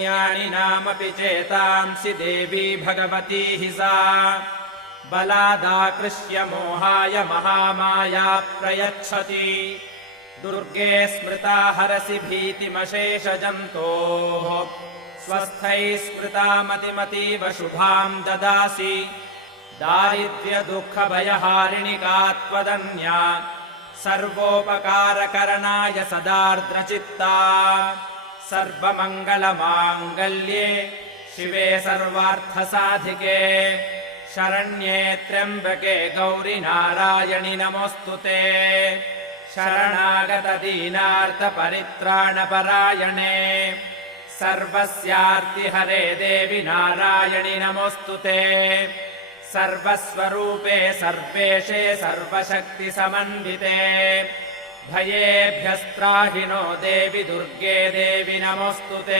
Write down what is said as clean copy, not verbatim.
ज्ञानिनामपि चेतांसि देवी भगवती हि सा बलादाकृष्य मोहाय महामाया प्रयच्छति दुर्गे स्मृता हरसि भीतिमशेषजन्तोः स्वस्थैः स्मृता मतिमतीव शुभाम् ददासि दारिद्र्यदुःखभयहारिणिका त्वदन्या सर्वोपकारकरणाय सदार्द्रचित्ता सर्वमङ्गलमाङ्गल्ये शिवे सर्वार्थसाधिके शरण्ये त्र्यम्बके गौरि नारायणि नमोऽस्तु ते शरणागतदीनार्तपरित्राणपरायणे सर्वस्यार्तिहरे देवि नारायणि नमोऽस्तु ते सर्वस्वरूपे सर्वेशे सर्वशक्तिसमन्विते भयेभ्यस्त्राहि नो देवि दुर्गे देवि नमोऽस्तु ते।